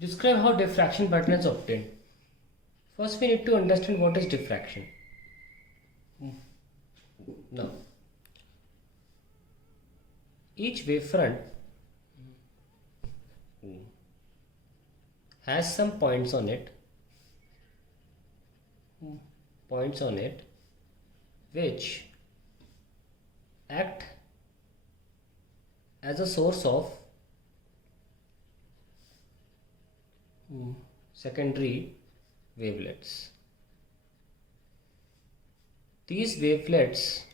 Describe how diffraction pattern is obtained. First, we need to understand what is diffraction. Now, each wavefront has some points on it, which act as a source of secondary wavelets. These wavelets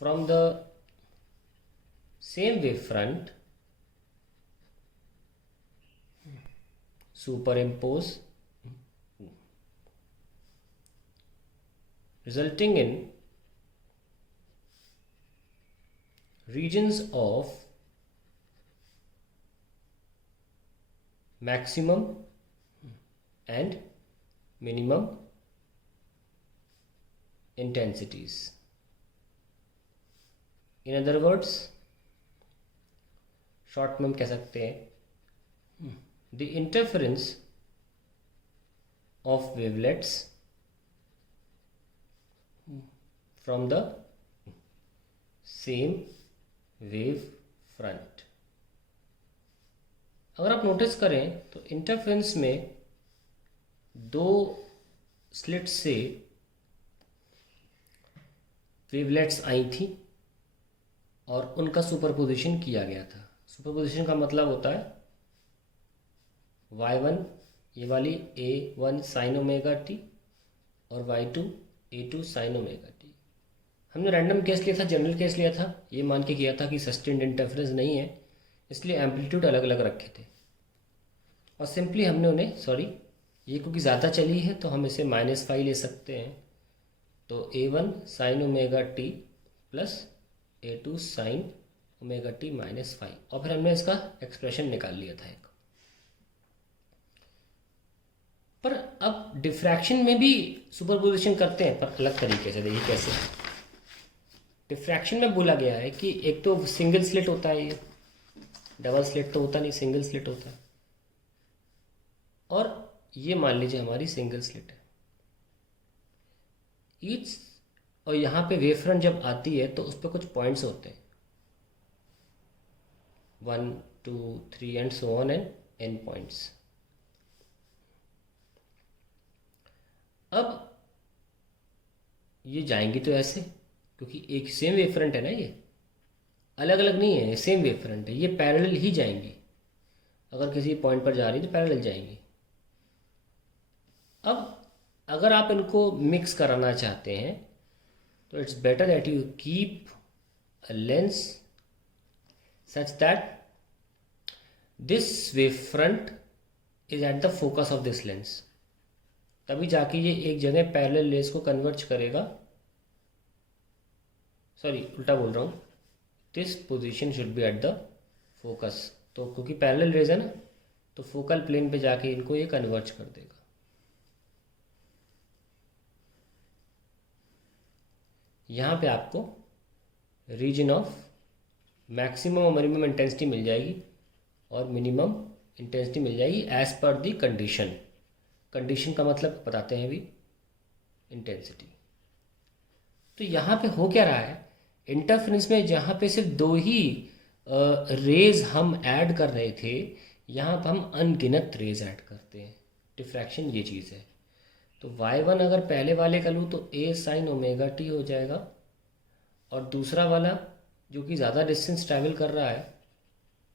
from the same wavefront superimpose, resulting in regions of maximum and minimum intensities. In other words, short में हम कह सकते हैं the interference of wavelets from the same wave front. अगर आप notice करें तो interference में दो स्लिट से वेवलेट्स आई थी और उनका सुपरपोजिशन किया गया था. सुपरपोजिशन का मतलब होता है y1 ये वाली a1 साइन ओमेगा टी और y2 a2 sign omega T. हमने रैंडम केस लिया था, जनरल केस लिया था, ये मान के किया था कि सस्टेन्ड इंटरफेरेंस नहीं है, इसलिए एम्पलीट्यूड अलग अलग रखे थे और सिंपली हमने उन्हें ये क्योंकि ज़्यादा चली है तो हम इसे -5 ले सकते हैं. तो a1 sign omega t plus a2 sign omega t -5 और फिर हमने इसका एक्सप्रेशन निकाल लिया था एक. पर अब डिफ्रैक्शन में भी सुपरपोजिशन करते हैं, पर अलग तरीके से. देखिए कैसे. डिफ्रैक्शन में बोला गया है कि एक तो सिंगल स्लिट होता है, ये डबल स्लिट तो होता नहीं, सिंगल स्लिट होता है. और ये मान लीजिए हमारी सिंगल स्लिट है ईच, और यहाँ पे वेवफ्रंट जब आती है तो उस पर कुछ पॉइंट्स होते हैं 1 2 3 and so on and n points. अब ये जाएंगी तो ऐसे, क्योंकि एक सेम वेवफ्रंट है ना, ये अलग अलग नहीं है, सेम वेवफ्रंट है, ये पैरेलल ही जाएंगी. अगर किसी पॉइंट पर जा रही तो पैरेलल जाएंगी. अब अगर आप इनको मिक्स कराना चाहते हैं तो it's better that you keep a lens such that this wavefront is at the focus of this lens. तभी जाके ये एक जगह पैरेलल रेज को कन्वर्ज करेगा. सॉरी, उल्टा बोल रहा हूँ. This position should be at the focus. तो क्योंकि पैरेलल रेज है ना, तो फोकल प्लेन पे जाके इनको ये कन्वर्ज कर देगा. यहाँ पे आपको रीजन ऑफ मैक्सिमम और मिनिमम इंटेंसिटी मिल जाएगी और मिनिमम इंटेंसिटी मिल जाएगी एज पर दी कंडीशन. कंडीशन का मतलब बताते हैं अभी, इंटेंसिटी. तो यहाँ पे हो क्या रहा है, इंटरफेरेंस में जहाँ पे सिर्फ दो ही रेज हम ऐड कर रहे थे, यहाँ पर हम अनगिनत रेज ऐड करते हैं. डिफ्रैक्शन ये चीज़ है. तो y1 अगर पहले वाले का लूँ तो a साइन ओमेगा टी हो जाएगा, और दूसरा वाला जो कि ज़्यादा डिस्टेंस ट्रैवल कर रहा है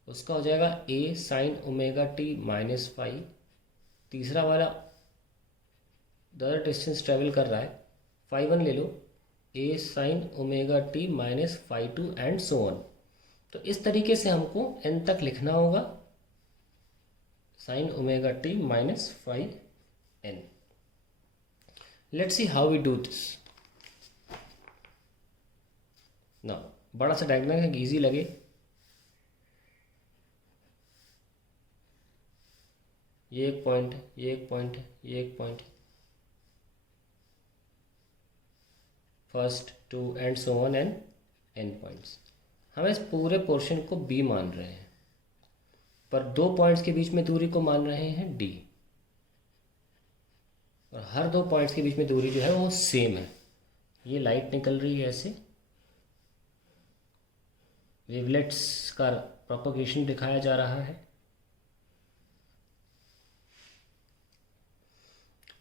उसका हो जाएगा a साइन ओमेगा टी -5. तीसरा वाला ज़्यादा डिस्टेंस ट्रैवल कर रहा है, phi1 ले लो, a sine omega T -phi2 and so on. तो इस तरीके से हमको n तक लिखना होगा, sign omega T -phi n. Let's see how we do this. Now, बड़ा सा डायग्राम है, इजी लगे. ये एक पॉइंट है, ये एक पॉइंट है, ये एक पॉइंट है, first 2 and so on and n points. हम इस पूरे पोर्शन को b मान रहे हैं. पर दो पॉइंट्स के बीच में दूरी को मान रहे हैं डी, और हर दो पॉइंट्स के बीच में दूरी जो है वो सेम है। ये लाइट निकल रही है ऐसे, वेवलेट्स का प्रोपगेशन दिखाया जा रहा है,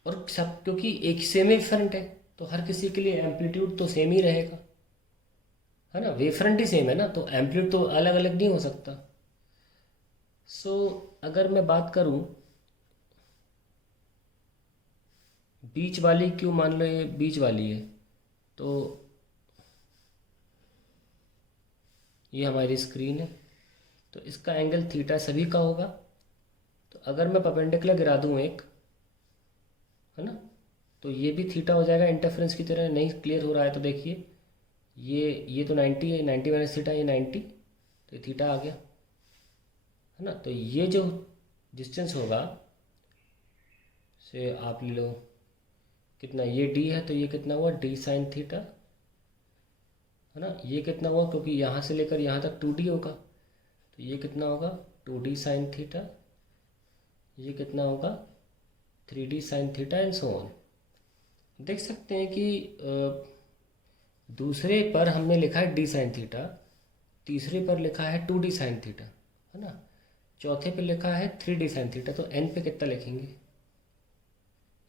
और सब क्योंकि एक सेम वेव फ्रंट है तो हर किसी के लिए एम्पलीट्यूड तो सेम ही रहेगा, है ना। वेव फ्रंट ही सेम है ना, तो एम्पलीट्यूड तो अलग अलग नहीं हो सकता। सो अगर मैं बात करूं, बीच वाली क्यों मान लो ये बीच वाली है, तो ये हमारी स्क्रीन है, तो इसका एंगल थीटा सभी का होगा। तो अगर मैं परपेंडिकुलर गिरा दूँ एक, है ना, तो ये भी थीटा हो जाएगा इंटरफेरेंस की तरह। नहीं क्लियर हो रहा है तो देखिए, ये तो 90 है, 90 माइनस थीटा, ये 90, तो ये थीटा आ गया, है ना। तो ये जो डिस्टेंस होगा से आप ले लो कितना, ये डी है तो ये कितना हुआ डी साइन थीटा, है ना। ये कितना हुआ, क्योंकि यहाँ से लेकर यहाँ तक 2D होगा, तो ये कितना होगा 2D साइन थीटा, ये कितना होगा 3D sine theta and so on. देख सकते हैं कि दूसरे पर हमने लिखा है डी साइन थीटा, तीसरे पर लिखा है 2D साइन थीटा, है ना, चौथे पे लिखा है 3D साइन थीटा। तो n पे कितना लिखेंगे,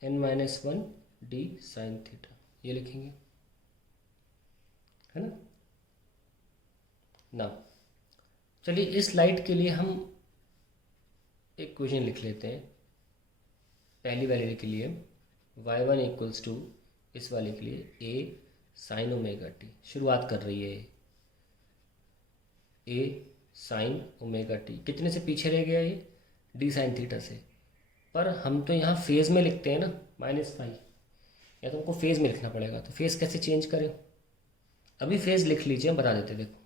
n-1 डी साइन थीटा, ये लिखेंगे, है ना। ना चलिए इस लाइट के लिए हम एक क्वेश्चन लिख लेते हैं। पहली वाले के लिए y1 इक्वल्स टू, इस वाले के लिए a साइन ओमेगा टी, शुरुआत कर रही है a साइन ओमेगा टी, कितने से पीछे रह गया ये d साइन थीटा से, पर हम तो यहाँ फेज में लिखते हैं ना -5, या तो हमको फेज में लिखना पड़ेगा। तो फेज कैसे चेंज करें, अभी फेज लिख लीजिए, हम बता देते। देखो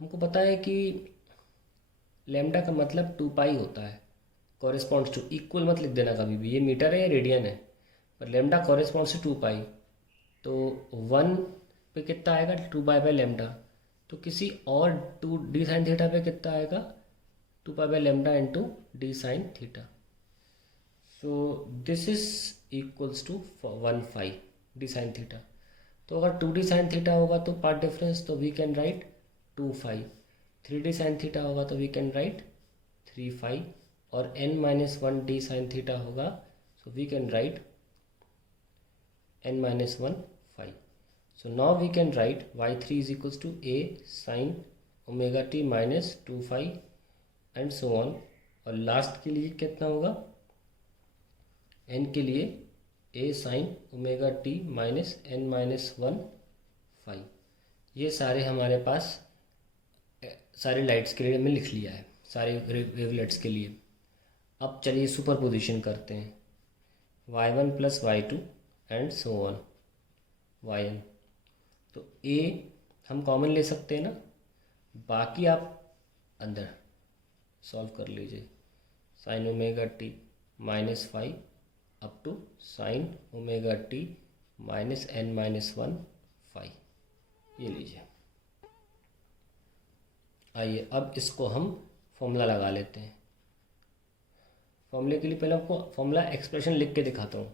हमको पता है कि लैम्डा का मतलब 2 पाई होता है, कॉरेस्पॉन्ड्स टू, इक्वल मत लिख देना कभी भी, ये मीटर है या रेडियन है, पर लैम्डा कॉरेस्पॉन्ड्स टू 2 पाई। तो 1 पे कितना आएगा 2 पाई बाय लैम्डा, तो किसी और 2D साइन थीटा पे कितना आएगा 2 pi by lambda into d sine theta. So this is equals to 1/5 d sine theta. तो अगर 2D साइन थीटा होगा तो पार्ट डिफरेंस, तो we can write 2/5, 3D sine theta होगा तो वी कैन राइट 3/5, और n-1 डी साइन थीटा होगा, so we can write n-1 5. So now we can write y3 is equals to a sin omega t minus 2/5 and so on, और last के लिए कितना होगा n के लिए a sin omega t minus n-1 5। ये सारे हमारे पास सारे लाइट्स के लिए हमने लिख लिया है, सारे वेवलेट्स के लिए। अब चलिए सुपर पोजिशन करते हैं, y1 plus y2 and so on yn। तो a हम कॉमन ले सकते हैं ना, बाकी आप अंदर सॉल्व कर लीजिए। Sine omega t -5 up to sine omega t minus n-1 5, ये लीजिए। आइए अब इसको हम फॉर्मूला लगा लेते हैं। फॉर्मूले के लिए पहले आपको फॉर्मूला एक्सप्रेशन लिख के दिखाता हूँ,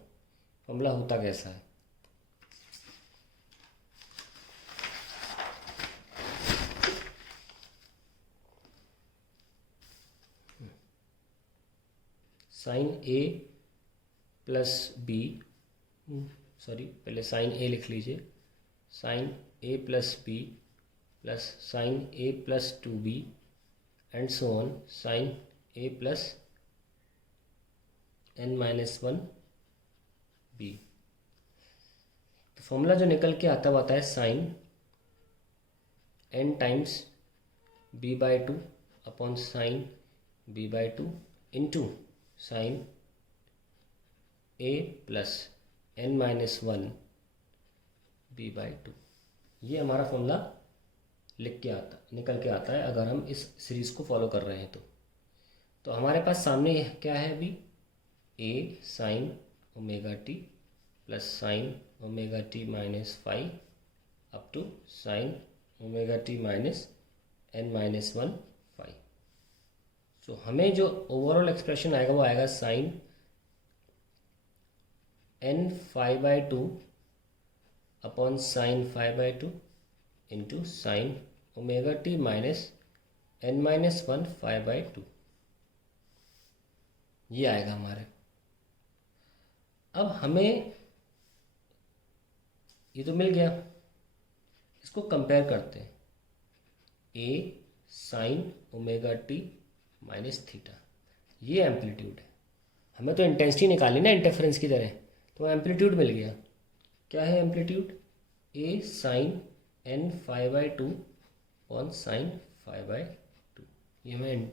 फॉर्मूला होता कैसा है। Sine A plus B, sorry पहले साइन ए लिख लीजिए, sine A plus B plus sine A plus 2b and so on sine A plus n-1 b। तो फॉर्मूला जो निकल के आता हुआ है sine n times b/2 upon sine b/2 into sine a plus n-1 b/2। ये हमारा formula निकल के आता है अगर हम इस सीरीज़ को फॉलो कर रहे हैं तो हमारे पास सामने क्या है अभी, a sine omega t plus sine omega t -5 up to sine omega t minus n-1 5। सो हमें जो ओवरऑल एक्सप्रेशन आएगा वो आएगा sine n five by two upon sine five by two into sine omega t minus n minus one five by two, ये आएगा हमारे। अब हमें ये तो मिल गया, इसको कंपेयर करते हैं। a sine omega t minus theta, ये एम्पलीट्यूड है। हमें तो इंटेंसिटी निकाली ना इंटरफेरेंस की तरह, तो एम्पलीट्यूड मिल गया। क्या है amplitude? a sine n five by two on sine five by two, ये हमें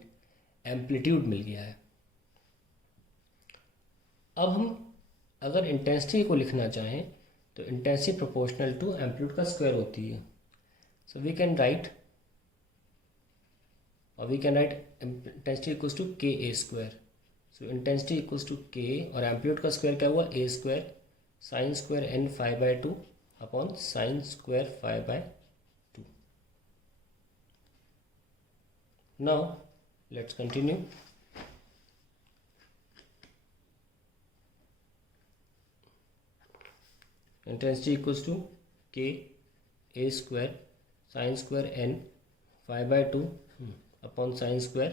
एम्पलीट्यूड मिल गया है। अब हम अगर इंटेंसिटी को लिखना चाहें तो इंटेंसिटी प्रोपोर्शनल टू एम्पलीट्यूड का स्क्वायर होती है। So we can write intensity equals to K A square. So intensity equals to K और एम्पलीट्यूड का स्क्वायर क्या हुआ? A square sine square n five by two upon sine square five by two. Now let's continue. Intensity equals to K A square sine square n five by two upon sine square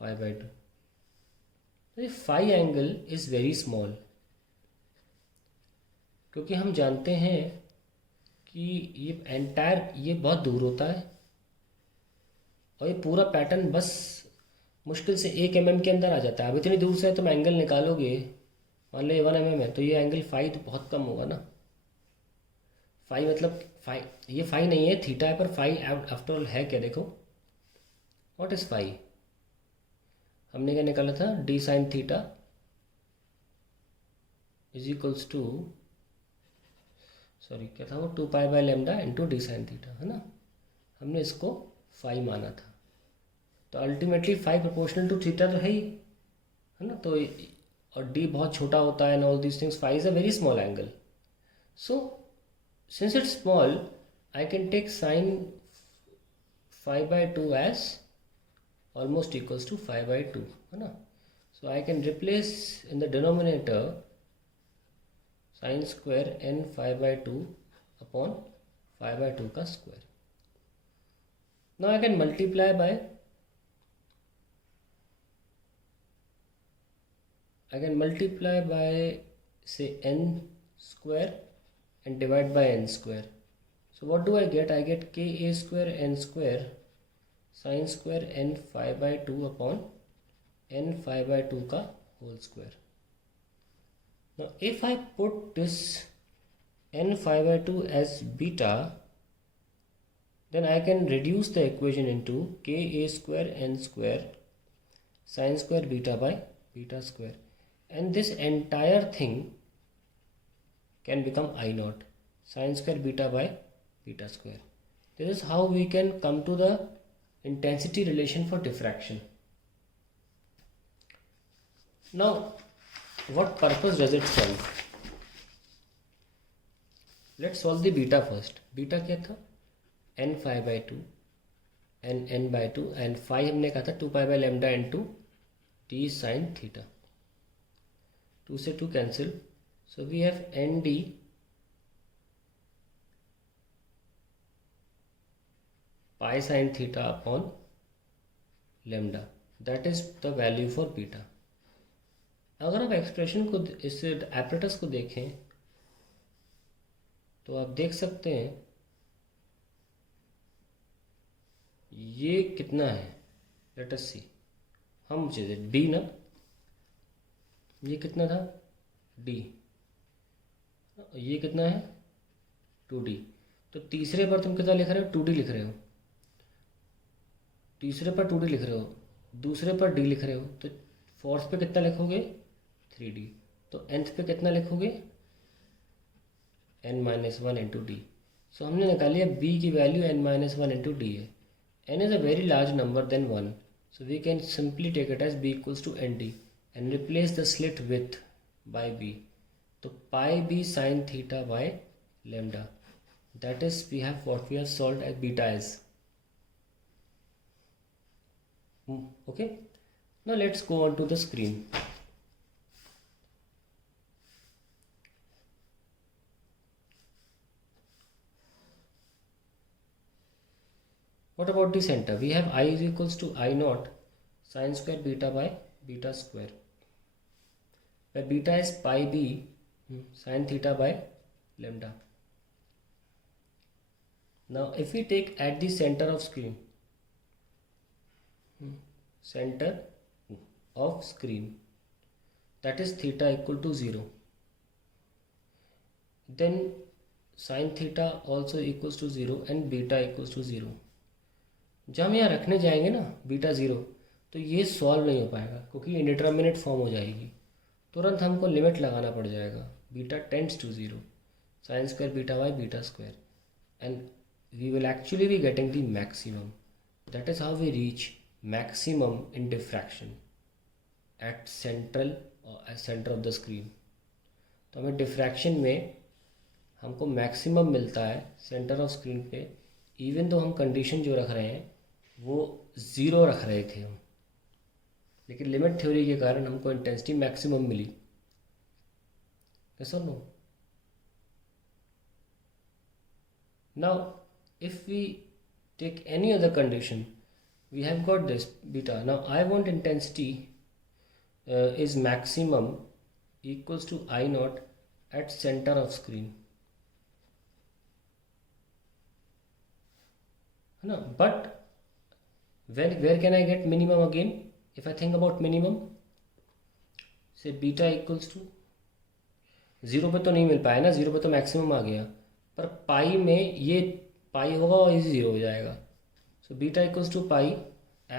five by two. Phi angle is very small, क्योंकि हम जानते हैं कि ये entire ये बहुत दूर होता है और ये पूरा पैटर्न बस मुश्किल से 1 mm के अंदर आ जाता है। अब इतनी दूर से तुम एंगल निकालोगे, मान लो ये 1 mm है, तो ये एंगल फाई तो बहुत कम होगा ना। फाई मतलब फाई, ये फाई नहीं है, थीटा है, पर फाई आफ्टर ऑल है क्या? देखो व्हाट इज फाई, हमने क्या निकाला था? D sine theta is equals to, sorry क्या था वो, 2 pi by lambda into d sine theta, है ना। हमने इसको फाई माना था, तो ultimately phi proportional to theta तो है ही, है ना। तो और डी बहुत छोटा होता है and all these things, phi is a very small angle. So since it's small I can take sine 5 by 2 as almost equals to 5 by 2, है ना। So I can replace in the denominator sin square n 5 by 2 upon 5 by 2 का square. Now I can multiply by say n square and divide by n square. So what do I get? I get k a square n square sin square n 5 by 2 upon n 5 by 2 का whole square. Now if I put this n 5 by 2 as beta, then I can reduce the equation into k a square n square sin square beta by beta square, and this entire thing can become I naught sin square beta by beta square. This is how we can come to the intensity relation for diffraction. Now what purpose does it serve? Let's solve the beta first. Beta क्या था? n 5 by 2 n by 2 and phi हमने कहा था 2 pi by lambda into t sin theta. 2 से 2 cancel, so we have nd pi sin theta upon lambda, that is the value for beta. अगर आप expression को, इस एपरेटस को देखें तो आप देख सकते हैं ये कितना है। लेट अस सी, हम चीज़ डी ना, ये कितना था? डी, ये कितना है? 2d। तो तीसरे पर तुम कितना लिख रहे हो? 2d लिख रहे हो, तीसरे पर 2d लिख रहे हो, दूसरे पर d लिख रहे हो, तो फोर्थ पे कितना लिखोगे? 3d। तो nth पे कितना लिखोगे? n minus one into D. So हमने निकाली है b की value n minus one into D है। n is a very large number than 1, so we can simply take it as b equals to nd and replace the slit width by b. तो pi b sin theta by lambda, that is we have what we have solved as beta as. Okay, now let's go on to the screen. What about the center? We have I is equals to I naught sine square beta by beta square, where beta is pi b sine theta by lambda. Now if we take at the center of screen, center of screen, that is theta equal to 0, then sin theta also equals to 0 and beta equals to 0. जब हम यहाँ रखने जाएंगे ना beta 0, तो ये solve नहीं हो पाएगा क्योंकि इंडिटरमिनेट फॉर्म हो जाएगी. तुरंत हमको लिमिट लगाना पड़ जाएगा. Beta tends to 0, sine square beta by beta square, and we will actually be getting the maximum. That is how we reach maximum in diffraction at centre of the screen. तो हमें diffraction में हमको maximum मिलता है centre of screen पे, even तो हम condition जो रख रहे हैं वो 0 रख रहे थे हम, लेकिन लिमिट थ्योरी के कारण हमको इंटेंसिटी मैक्सिमम मिली. कैसा नो? Now if we take any other condition, we have got this beta. Now I want intensity is maximum equals to I naught at center of screen, है ना? But where can I get minimum again? If I think about minimum, say beta equals to 0 पे तो नहीं मिल पाया ना, 0 पे तो maximum आ गया, पर पाई में ये पाई होगा और इसी 0 हो जाएगा. So beta equals to pi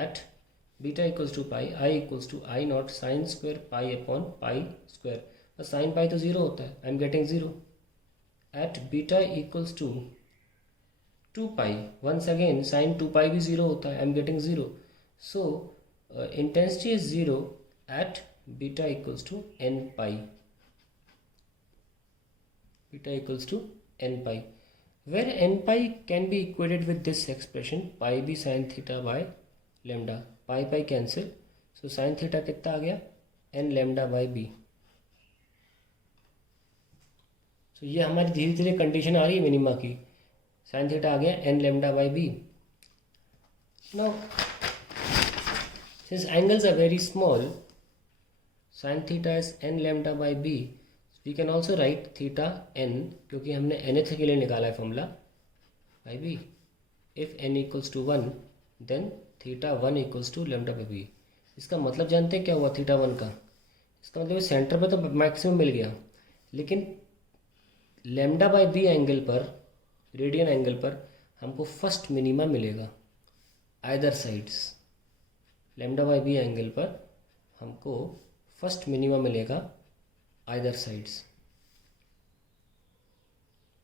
at beta equals to pi I equals to I naught sine square pi upon pi square. बस साइन पाई तो 0 होता है, I am getting 0 at beta equals to 2 pi. Once again sine 2 pi भी 0 होता है, I am getting 0. So intensity is 0 at beta equals to n pi. Beta equals to n pi, where n pi can be equated with this expression pi b sin theta by lambda. Pi pi cancel, so sin theta कितना आ गया? n lambda by b. so ये हमारी धीरे धीरे condition आ रही है minima की. sin theta आ गया n lambda by b. now since angles are very small, sin theta is n lambda by b. We can also write theta n, क्योंकि हमने nth के लिए निकाला है formula, by B. If n equals to 1 then theta 1 equals to lambda by B. इसका मतलब जानते हैं क्या हुआ थीटा 1 का? इसका मतलब सेंटर पे तो मैक्सिमम मिल गया, लेकिन लेमडा बाई बी एंगल पर, रेडियन एंगल पर हमको फर्स्ट मिनिमा मिलेगा either sides. Lambda by B angle पर हमको फर्स्ट मिनिमा मिलेगा either sides.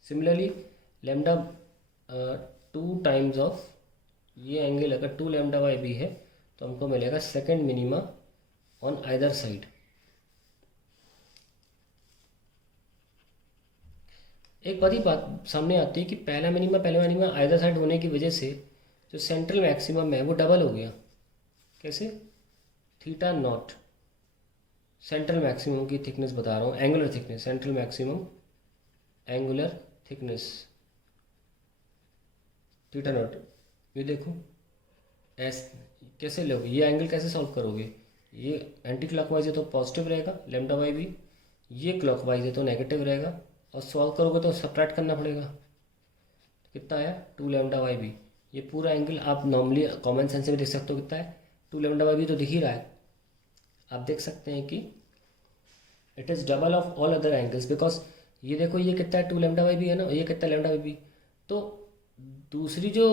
Similarly lambda 2 times of ये एंगल अगर 2 lambda by b है तो हमको मिलेगा second minima on either side. एक बड़ी बात सामने आती है कि पहला मिनिमा आइदर साइड होने की वजह से जो सेंट्रल मैक्सिमम है वो डबल हो गया. कैसे? थीटा नॉट सेंट्रल मैक्सिमम की थिकनेस बता रहा हूँ, angular thickness, central maximum angular thickness theta naught. ये देखो कैसे लोगे, ये एंगल कैसे सॉल्व करोगे? ये एंटी क्लॉकवाइज है तो पॉजिटिव रहेगा लेमडा बाई बी, ये क्लॉकवाइज है तो नेगेटिव रहेगा, और सॉल्व करोगे तो सब्ट्रैक्ट करना पड़ेगा. कितना आया? 2 लेमडा बाई बी. ये पूरा एंगल आप नॉर्मली कॉमन सेंस में देख सकते हो कितना है, 2 लेमडा बाई बी तो दिख ही रहा है. आप देख सकते हैं कि it is double of all other angles, because ये देखो ये कितना है 2 लेमडा बाई बी है ना, ये कितना लेमडा बाई बी, तो दूसरी जो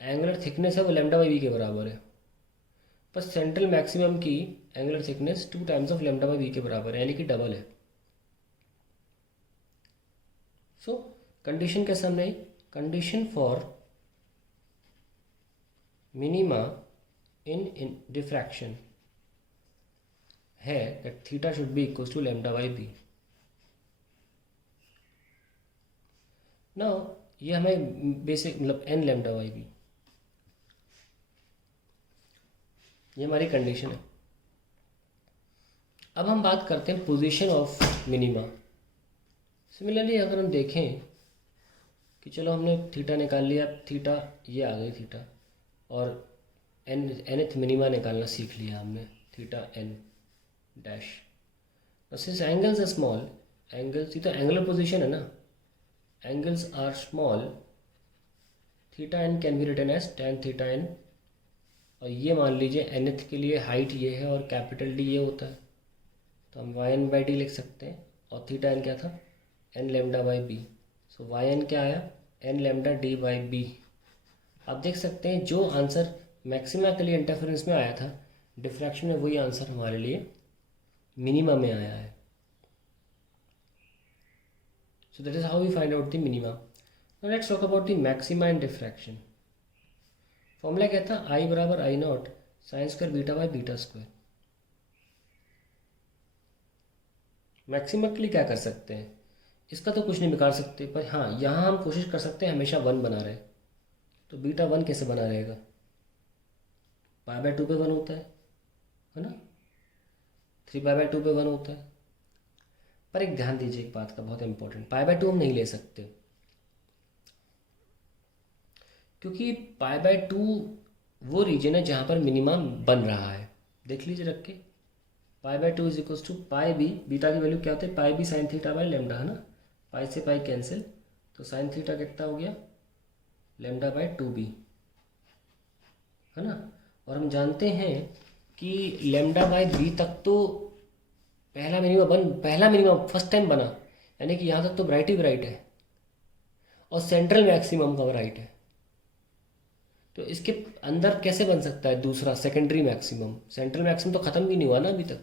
एंगुलर थिकनेस है वो लेमडा बाई बी के बराबर है, पर सेंट्रल मैक्सिमम की angular thickness 2 times of lambda by B के बराबर है, यानी कि डबल है. सो कंडीशन कैसे हमने, condition for minima in diffraction है that theta should be equals to lambda by b. now ये हमें बेसिक मतलब n lambda by b. ये हमारी कंडीशन है। अब हम बात करते हैं पोजीशन ऑफ मिनिमा। सिमिलरली अगर हम देखें कि चलो हमने थीटा निकाल लिया, थीटा ये आ गई थीटा, और nth मिनिमा निकालना सीख लिया हमने, theta n dash. Since angles are small, angles, ये तो एंगुलर पोजीशन है ना, angles are small, theta n can be written as tan theta n। और ये मान लीजिए nth के लिए हाइट ये है और कैपिटल D ये होता है, तो हम yn/d लिख सकते हैं। और थीटा n क्या था, n λ/b। सो yn क्या आया, n λ/d/b। आप देख सकते हैं जो आंसर मैक्सिमा के लिए इंटरफेरेंस में आया था, डिफ्रैक्शन में वही आंसर हमारे लिए मिनिमा में आया है। So that is how we find out the minima. Now let's talk about the maxima and diffraction. Formula क्या था, I बराबर I0 sine square beta by beta square. Maxima के लिए क्या कर सकते हैं, इसका तो कुछ नहीं निकाल सकते, पर हाँ यहाँ हम कोशिश कर सकते हैं हमेशा 1 बना रहे। तो बीटा 1 कैसे बना रहेगा, π/2 पे 1 होता है ना, 3π/2 पे 1 होता है। पर एक ध्यान दीजिए एक बात का, बहुत इंपॉर्टेंट, π/2 हम नहीं ले सकते, क्योंकि π/2 वो रीजन है जहाँ पर मिनिमम बन रहा है। देख लीजिए रख के, π/2 is equals to πb, beta की वैल्यू क्या होती है, πb sine theta by lambda, है ना, पाई से पाई कैंसिल, तो साइन थीटा कितना हो गया, λ/2b, है ना। और हम जानते हैं कि λ/b तक तो पहला मिनिमम फर्स्ट टाइम बना, यानी कि यहाँ तक तो ब्राइट ही ब्राइट है, और सेंट्रल मैक्सिमम का ब्राइट है। तो इसके अंदर कैसे बन सकता है दूसरा सेकेंडरी मैक्सिमम, सेंट्रल मैक्सिमम तो ख़त्म भी नहीं हुआ ना अभी तक,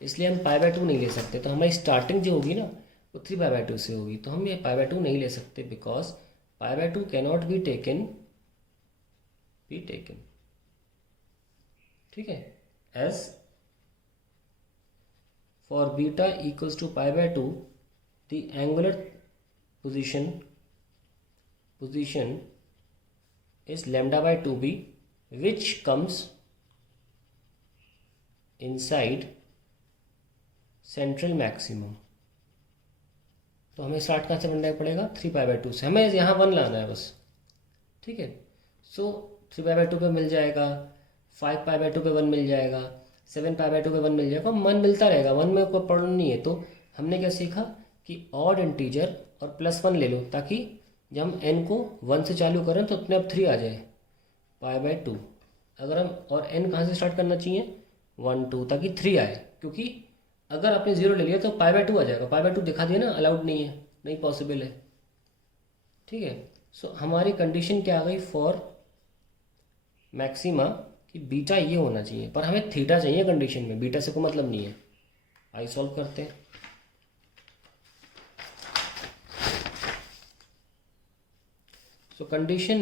इसलिए हम π/2 नहीं ले सकते। तो हमारी स्टार्टिंग जो होगी ना वो 3π/2 से होगी, तो हम ये π/2 नहीं ले सकते, बिकॉज π/2 कैनॉट बी टेकन, ठीक है, as for beta equals to π/2 the angular position is λ/2b which comes inside central maximum। तो हमें स्टार्ट कहाँ से बनना पड़ेगा, 3π/2 से, हमें यहाँ 1 लाना है बस, ठीक है। सो 3π/2 पे मिल जाएगा, 5π/2 पे 1 मिल जाएगा, 7π/2 पे 1 मिल जाएगा, 1 मिलता रहेगा, 1 में कोई प्रॉब्लम नहीं है। तो हमने क्या सीखा कि ऑड इंटीजर और +1 ले लो, ताकि जब हम n को 1 से चालू करें तो अपने आप 3 आ जाए, π/2। अगर हम, और n कहाँ से स्टार्ट करना चाहिए, 1 2, ताकि 3 आए, क्योंकि अगर आपने 0 ले लिया तो π/2 आ जाएगा। π/2 दिखा दिया ना, अलाउड नहीं है, नहीं पॉसिबल है, ठीक है। सो हमारी कंडीशन क्या आ गई फॉर मैक्सिमा, कि बीटा ये होना चाहिए, पर हमें थीटा चाहिए कंडीशन में, बीटा से कोई मतलब नहीं है। आई सॉल्व करते हैं। सो कंडीशन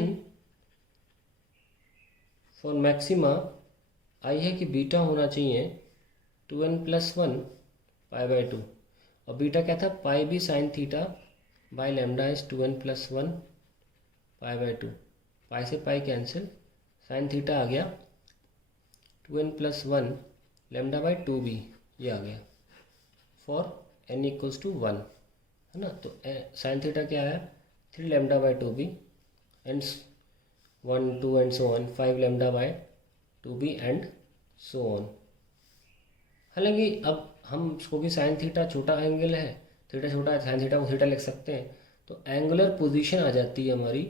फॉर मैक्सिमा आई है कि बीटा होना चाहिए 2n + 1 π/2, और बीटा क्या था, πb sine theta by lambda is 2n + 1 π/2, पाई से पाई कैंसिल, साइन थीटा आ गया 2n + 1 λ/2b, ये आ गया फॉर n इक्वल्स टू 1, है ना। तो साइन थीटा क्या आया, 3 λ/2b and 1 2 and so on, 5 λ/2b and so on। हालांकि अब हम इसको भी साइन थीटा छोटा एंगल है, थीटा छोटा है, साइन थीटा को थीटा लिख सकते हैं, तो एंगुलर पोजीशन आ जाती है हमारी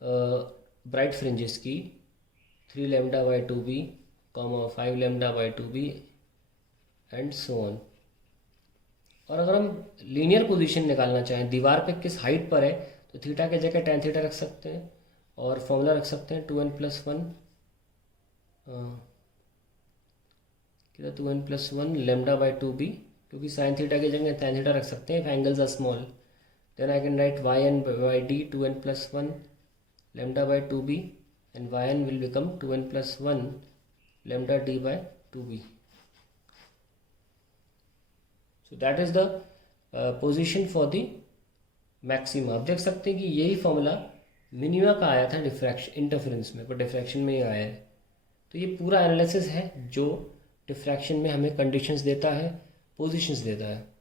ब्राइट फ्रिंजेस की 3 λ/2b, 5 λ/2b and so on. और अगर हम लीनियर पोजीशन निकालना चाहें, दीवार पे किस हाइट पर है, तो थीटा के जगह tan थीटा रख सकते हैं, और फॉर्मूला रख सकते हैं 2n + 1 कितना, 2n + 1 λ/2b, क्योंकि साइन थीटा की जगह tan थीटा रख सकते हैं if angles are small. Then I can write yn/d 2n + 1 λ/2b and yn will become 2n + 1 λd/2b। So that is the position for the maxima. आप देख सकते हैं कि यही फॉर्मूला मिनिमा का आया था डिफ्रैक्शन इंटरफेरेंस में, पर डिफ्रैक्शन में ही आया है। तो ये पूरा एनालिसिस है जो डिफ्रैक्शन में हमें कंडीशंस देता है, पोजीशंस देता है।